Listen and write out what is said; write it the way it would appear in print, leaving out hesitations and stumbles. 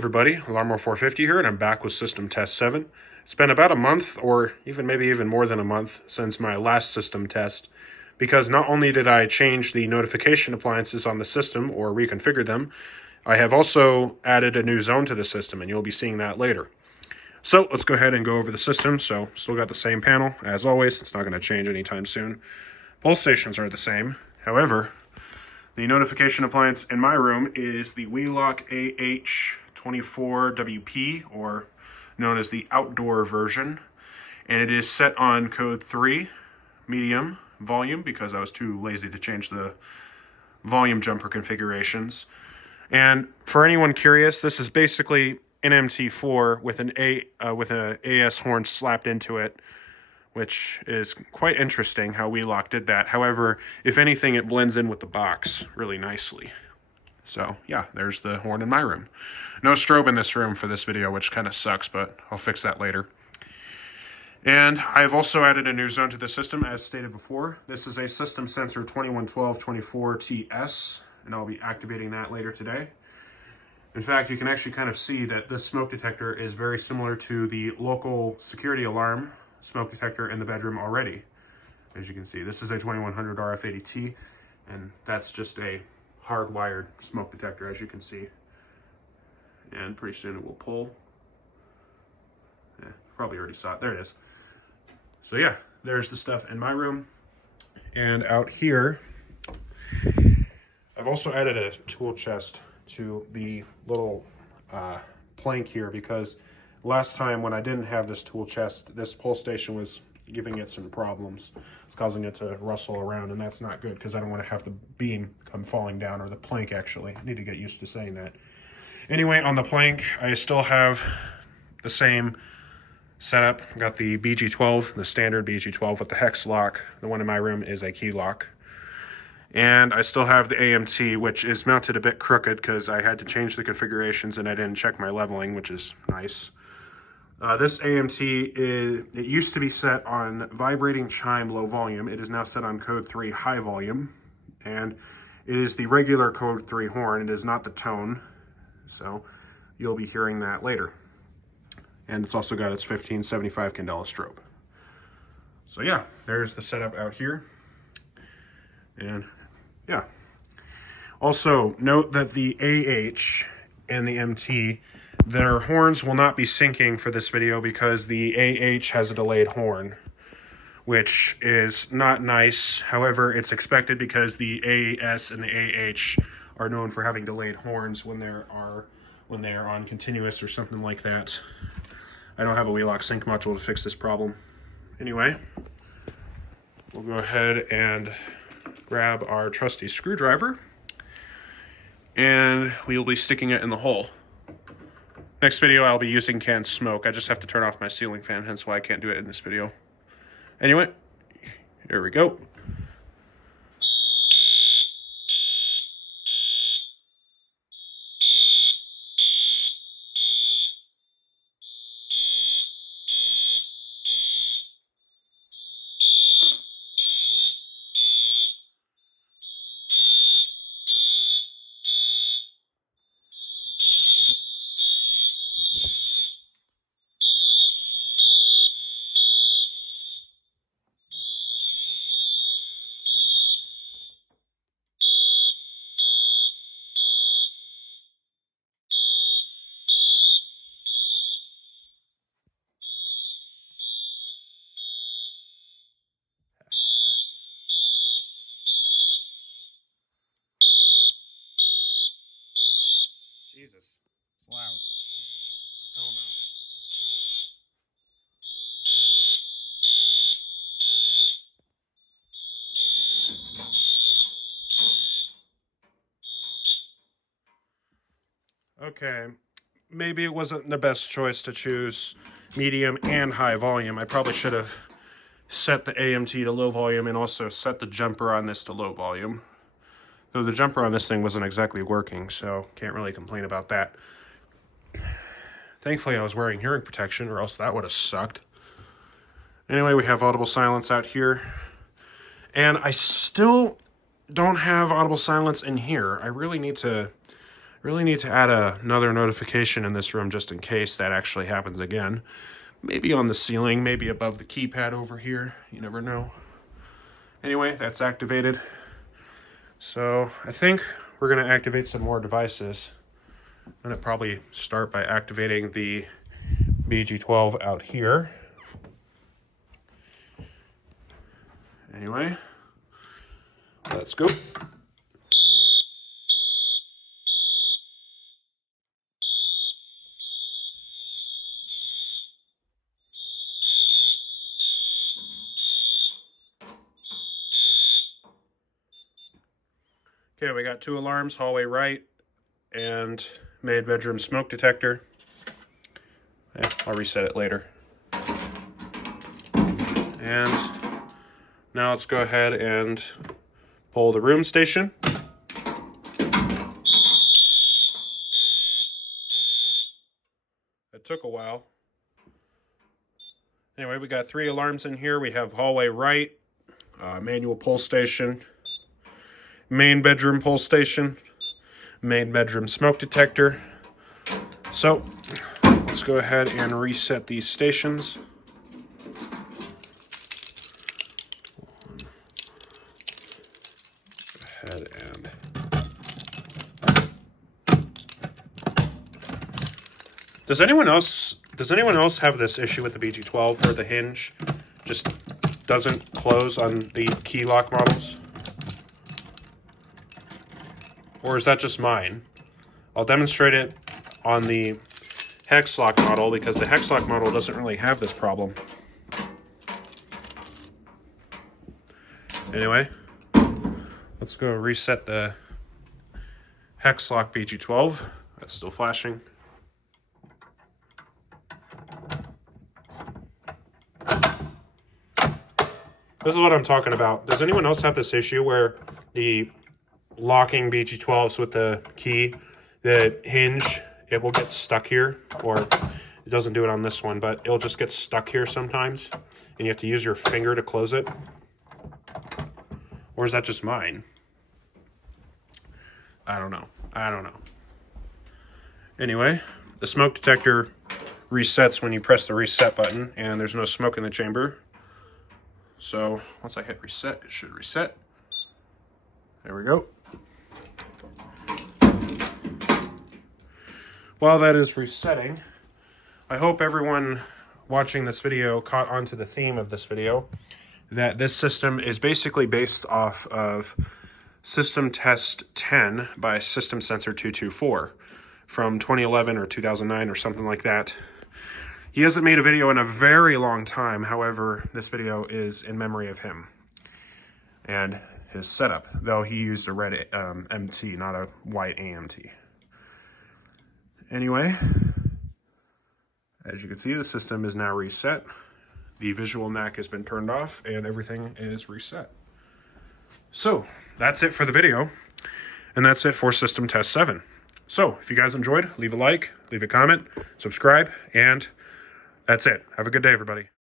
everybody, Alarmo450 here, and I'm back with System Test 7. It's been about a month, or maybe even more than a month, since my last system test, because not only did I change the notification appliances on the system, or reconfigure them, I have also added a new zone to the system, and you'll be seeing that later. So, let's go ahead and go over the system. So, still got the same panel, as always. It's not going to change anytime soon. Pole stations are the same. However, the notification appliance in my room is the Wheelock AH24WP, or known as the outdoor version. And it is set on code 3, medium volume, because I was too lazy to change the volume jumper configurations. And for anyone curious, this is basically an MT4 with an AS horn slapped into it, which is quite interesting how Wheelock did that. However, if anything, it blends in with the box really nicely. So, yeah, there's the horn in my room. No strobe in this room for this video, which kind of sucks, but I'll fix that later. And I've also added a new zone to the system, as stated before. This is a System Sensor 211224TS, and I'll be activating that later today. In fact, you can actually kind of see that this smoke detector is very similar to the local security alarm smoke detector in the bedroom already. As you can see, this is a 2100 RF80T, and that's just a hardwired smoke detector, as you can see. And pretty soon it will pull. Yeah, probably already saw it. There it is. So yeah, there's the stuff in my room. And out here, I've also added a tool chest to the little plank here, because last time when I didn't have this tool chest, this pole station was giving it some problems. It's causing it to rustle around, and that's not good because I don't want to have the beam come falling down, or the plank actually. I need to get used to saying that. Anyway, on the plank, I still have the same setup. I've got the BG12, the standard BG12 with the hex lock. The one in my room is a key lock. And I still have the AMT, which is mounted a bit crooked because I had to change the configurations and I didn't check my leveling, which is nice. This AMT, it used to be set on vibrating chime low volume. It is now set on code 3 high volume. And it is the regular code 3 horn. It is not the tone. So you'll be hearing that later. And it's also got its 1575 candela strobe. So yeah, there's the setup out here. And yeah. Also, note that the AH and the MT, their horns will not be syncing for this video because the AH has a delayed horn, which is not nice. However, it's expected because the AS and the AH are known for having delayed horns when they are on continuous or something like that. I don't have a Wheelock sync module to fix this problem. Anyway, we'll go ahead and grab our trusty screwdriver, and we will be sticking it in the hole. Next video, I'll be using canned smoke. I just have to turn off my ceiling fan, hence why I can't do it in this video. Anyway, here we go. Jesus, it's loud. Hell no. Okay, maybe it wasn't the best choice to choose medium and high volume. I probably should have set the AMT to low volume and also set the jumper on this to low volume. Though the jumper on this thing wasn't exactly working, so can't really complain about that. Thankfully, I was wearing hearing protection, or else that would have sucked. Anyway, we have audible silence out here. And I still don't have audible silence in here. I really need to Really need to add another notification in this room just in case that actually happens again. Maybe on the ceiling, maybe above the keypad over here. You never know. Anyway, that's activated. So I think we're going to activate some more devices. I'm going to probably start by activating the BG12 out here. Anyway, let's go. Okay, we got 2 alarms, hallway right and main bedroom smoke detector. Yeah, I'll reset it later. And now let's go ahead and pull the room station. It took a while. Anyway, we got 3 alarms in here. We have hallway right, manual pull station, main bedroom pull station, main bedroom smoke detector. So let's go ahead and reset these stations. Go ahead and Does anyone else have this issue with the BG12 where the hinge just doesn't close on the key lock models? Or is that just mine? I'll demonstrate it on the hex lock model because the hex lock model doesn't really have this problem. Anyway, let's go reset the hex lock BG12. That's still flashing. This is what I'm talking about. Does anyone else have this issue where the locking BG12s with the key, the hinge, it will get stuck here, or it doesn't do it on this one, but it'll just get stuck here sometimes, and you have to use your finger to close it? Or is that just mine? I don't know. Anyway, the smoke detector resets when you press the reset button, and there's no smoke in the chamber. So once I hit reset, it should reset. There we go. While that is resetting, I hope everyone watching this video caught onto the theme of this video, that this system is basically based off of System Test 10 by System Sensor 224 from 2011 or 2009 or something like that. He hasn't made a video in a very long time. However, this video is in memory of him and his setup, though he used a red MT, not a white AMT. Anyway, as you can see, the system is now reset. The visual NAC has been turned off and everything is reset. So that's it for the video, and that's it for System Test 7. So if you guys enjoyed, leave a like, leave a comment, subscribe, and that's it. Have a good day, everybody.